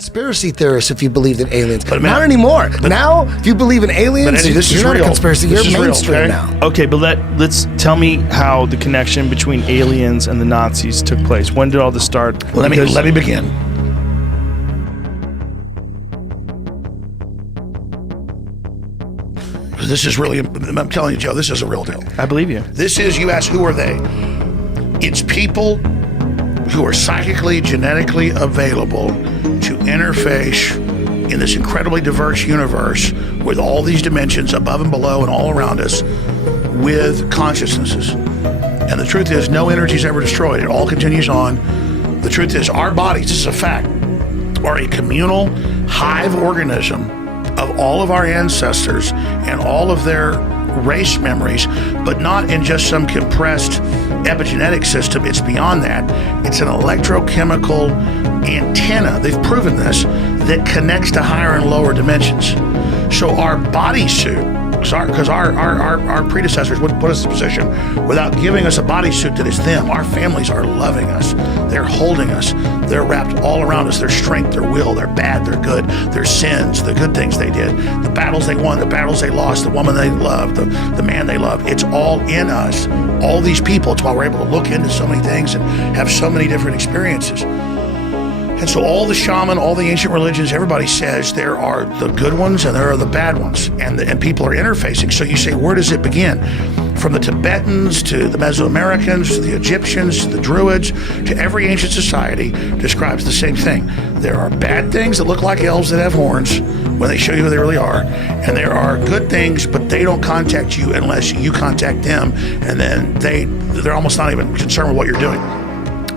conspiracy theorist if you believed in aliens. But not anymore. Now, if you believe in aliens, you're not a conspiracy. You're mainstream now. Okay, but let's tell me how the connection between aliens and the Nazis took place. When did all this start? Let me begin. This is really, I'm telling you, Joe, this is a real deal. I believe you. This is, you ask, who are they? It's people who are psychically, genetically available to interface in this incredibly diverse universe with all these dimensions above and below and all around us with consciousnesses. And the truth is, no energy is ever destroyed. It all continues on. The truth is, our bodies, this is a fact, are a communal hive organism of all of our ancestors and all of their race memories, but not in just some compressed epigenetic system. It's beyond that. It's an electrochemical antenna, they've proven this, that connects to higher and lower dimensions. So our bodysuit, because our predecessors wouldn't put us in a position without giving us a bodysuit that is them. Our families are loving us. They're holding us. They're wrapped all around us. Their strength, their will, their bad, their good, their sins, the good things they did, the battles they won, the battles they lost, the woman they loved, the man they loved. It's all in us. All these people, it's why we're able to look into so many things and have so many different experiences. And so all the shaman, all the ancient religions, everybody says there are the good ones and there are the bad ones, and people are interfacing. So you say, where does it begin? From the Tibetans to the Mesoamericans to the Egyptians to the Druids to every ancient society describes the same thing. There are bad things that look like elves that have horns when they show you who they really are, and there are good things, but they don't contact you unless you contact them, and then they're almost not even concerned with what you're doing.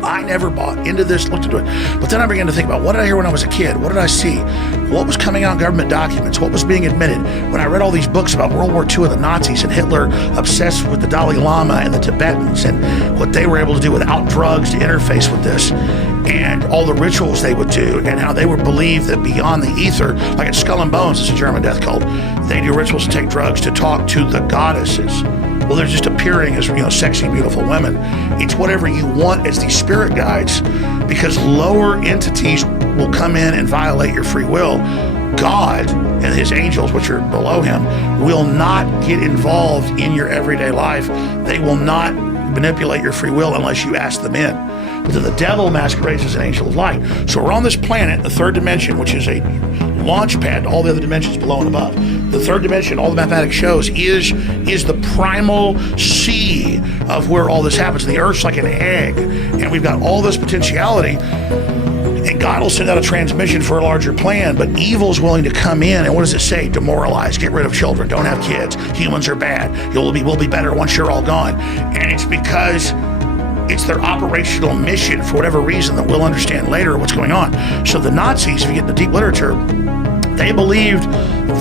I never bought into this, looked into it. But then I began to think about, what did I hear when I was a kid? What did I see? What was coming out in government documents? What was being admitted? When I read all these books about World War II and the Nazis and Hitler obsessed with the Dalai Lama and the Tibetans and what they were able to do without drugs to interface with this, and all the rituals they would do, and how they would believe that beyond the ether, like at Skull and Bones, it's a German death cult, they do rituals and take drugs to talk to the goddesses. Well, they're just appearing as, sexy, beautiful women. It's whatever you want as these spirit guides, because lower entities will come in and violate your free will. God and his angels, which are below him, will not get involved in your everyday life. They will not manipulate your free will unless you ask them in. But then the devil masquerades as an angel of light. So we're on this planet, the third dimension, which is a launch pad to all the other dimensions below and above. The third dimension, all the mathematics shows, is the primal sea of where all this happens. The Earth's like an egg, and we've got all this potentiality, and God will send out a transmission for a larger plan, but evil's willing to come in, and what does it say? Demoralize, get rid of children, don't have kids, humans are bad, we'll be better once you're all gone. And it's because it's their operational mission for whatever reason that we'll understand later what's going on. So the Nazis, if you get into deep literature, they believed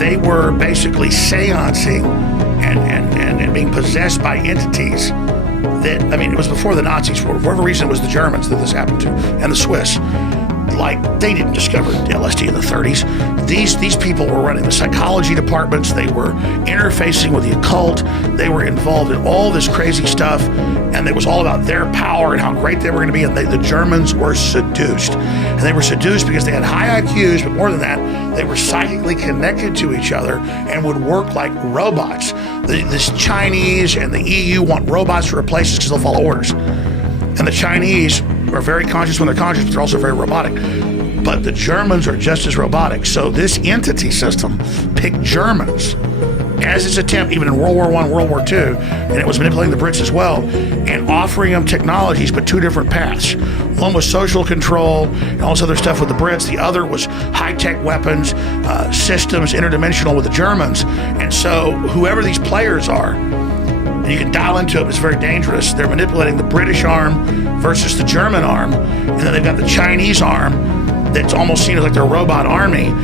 they were basically seancing and being possessed by entities that, it was before the Nazis, for whatever reason it was the Germans that this happened to, and the Swiss. Like, they didn't discover LSD in the 30s. These people were running the psychology departments, they were interfacing with the occult, they were involved in all this crazy stuff, and it was all about their power and how great they were going to be, and the Germans were seduced. And they were seduced because they had high IQs, but more than that, they were psychically connected to each other and would work like robots. The Chinese and the EU want robots to replace us because they'll follow orders. And the Chinese are very conscious when they're conscious, but they're also very robotic. But the Germans are just as robotic. So this entity system picked Germans as its attempt, even in World War I, World War II, and it was manipulating the Brits as well, and offering them technologies, but two different paths. One was social control and all this other stuff with the Brits. The other was high-tech weapons, systems, interdimensional with the Germans. And so whoever these players are, and you can dial into it, but it's very dangerous. They're manipulating the British arm versus the German arm, and then they've got the Chinese arm that's almost seen as like their robot army.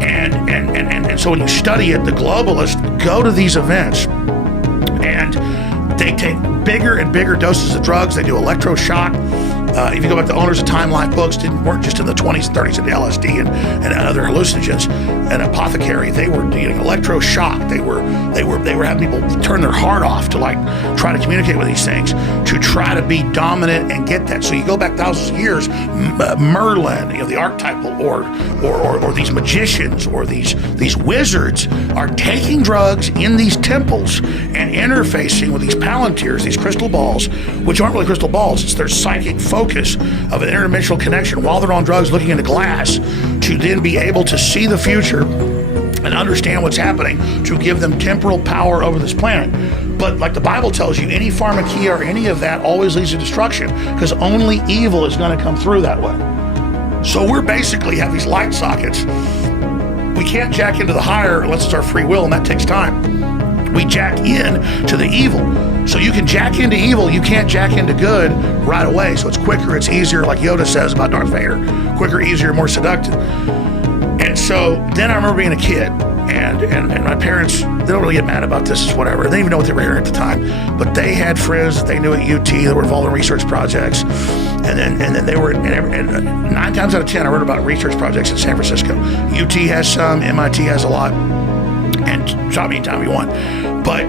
And so when you study it, the globalists go to these events and they take bigger and bigger doses of drugs. They do electroshock. If you go back to owners of Time Life books, weren't just in the 20s and 30s into LSD and other hallucinogens. An apothecary, they were getting electroshock. They were having people turn their heart off to like try to communicate with these things, to try to be dominant and get that. So you go back thousands of years, Merlin, the archetypal, or these magicians or these wizards are taking drugs in these temples and interfacing with these palantirs, these crystal balls, which aren't really crystal balls. It's their psychic focus of an interdimensional connection while they're on drugs, looking into glass, to then be able to see the future and understand what's happening, to give them temporal power over this planet. But like the Bible tells you, any pharmakia or any of that always leads to destruction, because only evil is going to come through that way. So we're basically have these light sockets. We can't jack into the higher unless it's our free will, and that takes time. We jack in to the evil. So you can jack into evil, you can't jack into good right away. So it's quicker, it's easier, like Yoda says about Darth Vader. Quicker, easier, more seductive. And so then I remember being a kid, and my parents, they don't really get mad about this, it's whatever. They didn't even know what they were hearing at the time. But they had friends that they knew at UT that were involved in research projects. And then they were, and 9 times out of 10, I heard about research projects in San Francisco. UT has some, MIT has a lot, and stop me anytime you want. But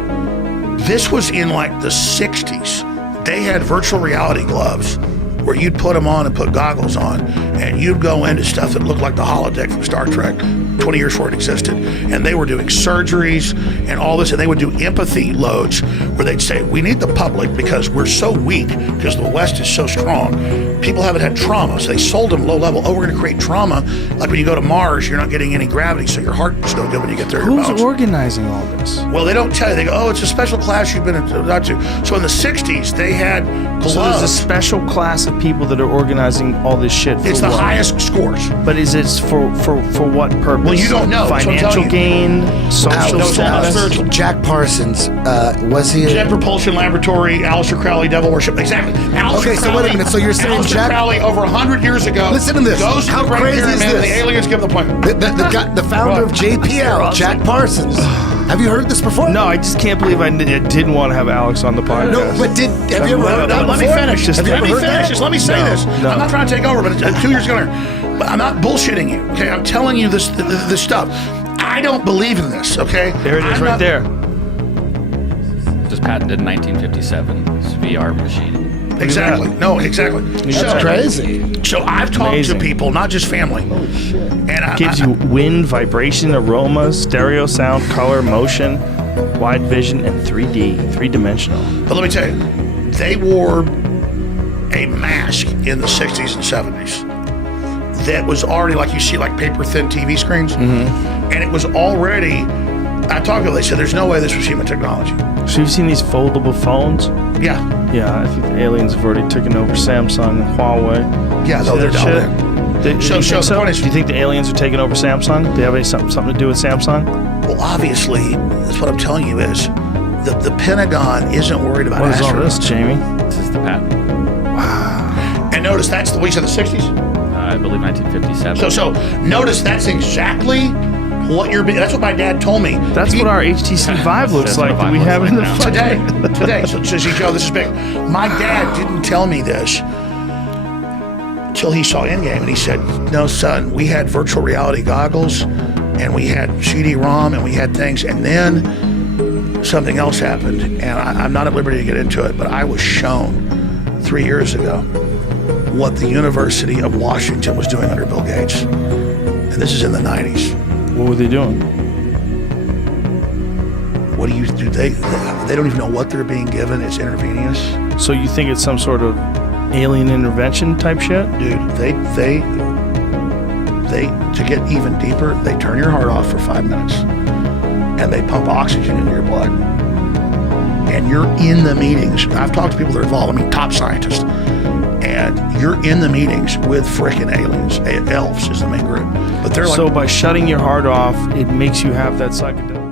this was in like the 60s. They had virtual reality gloves where you'd put them on and put goggles on, and you'd go into stuff that looked like the holodeck from Star Trek 20 years before it existed. And they were doing surgeries and all this, and they would do empathy loads where they'd say, we need the public because we're so weak, because the West is so strong. People haven't had trauma, so they sold them low level. Oh, we're going to create trauma. Like when you go to Mars, you're not getting any gravity, so your heart's no good when you get there. Who's organizing all this? Well, they don't tell you. They go, oh, it's a special class you've been not to. So in the 60s, they had gloves. So there's a special class of people that are organizing all this shit. It's the highest scores. But is it for what purpose? Well, you don't know. Financial gain, social status. Jack Parsons, was he? Jet Propulsion Laboratory, Aleister Crowley, Devil Worship. Exactly. Okay, so wait a minute. So you're saying Aleister Jack Crowley over 100 years ago. Listen to this. Goes to How the Grand crazy is Pyramid, this? The aliens give the appointment. The founder of JPL, Jack Parsons. Have you heard this before? No, I just can't believe I didn't want to have Alex on the podcast. No, but have you ever heard that? Let me finish. Have you Let ever me heard finish. that? Just let me say this. No. I'm not trying to take over, but it's 2 years ago. But I'm not bullshitting you. Okay, I'm telling you this stuff. I don't believe in this. Okay, There it is, right there. Just patented in 1957. It's a VR machine. Exactly. No, exactly. That's crazy. So I've talked Amazing. to people, not just family. And Gives you wind, vibration, aroma, stereo sound, color, motion, wide vision, and 3D, three-dimensional. But let me tell you, they wore a mask in the 60s and 70s that was already like you see like paper thin TV screens. And it was already, I talked to them, they said there's no way this was human technology. So you've seen these foldable phones? Yeah. Yeah, I think the aliens have already taken over Samsung and Huawei. Yeah, See no, they're that down shit? there. Do you think the so? point is- Do you think the aliens are taking over Samsung? Do they have something to do with Samsung? Well, obviously, that's what I'm telling you is the Pentagon isn't worried about What is all astronauts. this, Jamie? This is the patent. And notice that's the, what you said, the 60s? I believe 1957. So notice that's exactly what you're being, that's what my dad told me. That's what our HTC Vive looks That's what like. a Do we Vive have looks in the like now. Today. So see, Joe, this is big. My dad didn't tell me this till he saw Endgame, and he said, no, son, we had virtual reality goggles, and we had CD-ROM, and we had things, and then something else happened, and I'm not at liberty to get into it, but I was shown 3 years ago what the University of Washington was doing under Bill Gates. And this is in the 90s. What were they doing? What do you do? They don't even know what they're being given. It's intravenous. So you think it's some sort of alien intervention type shit? Dude, they to get even deeper, they turn your heart off for 5 minutes and they pump oxygen into your blood. And you're in the meetings. I've talked to people that are involved, I mean top scientists. And you're in the meetings with frickin' aliens. Elves is the main group. But they're like, So by shutting your heart off, it makes you have that psychedelic.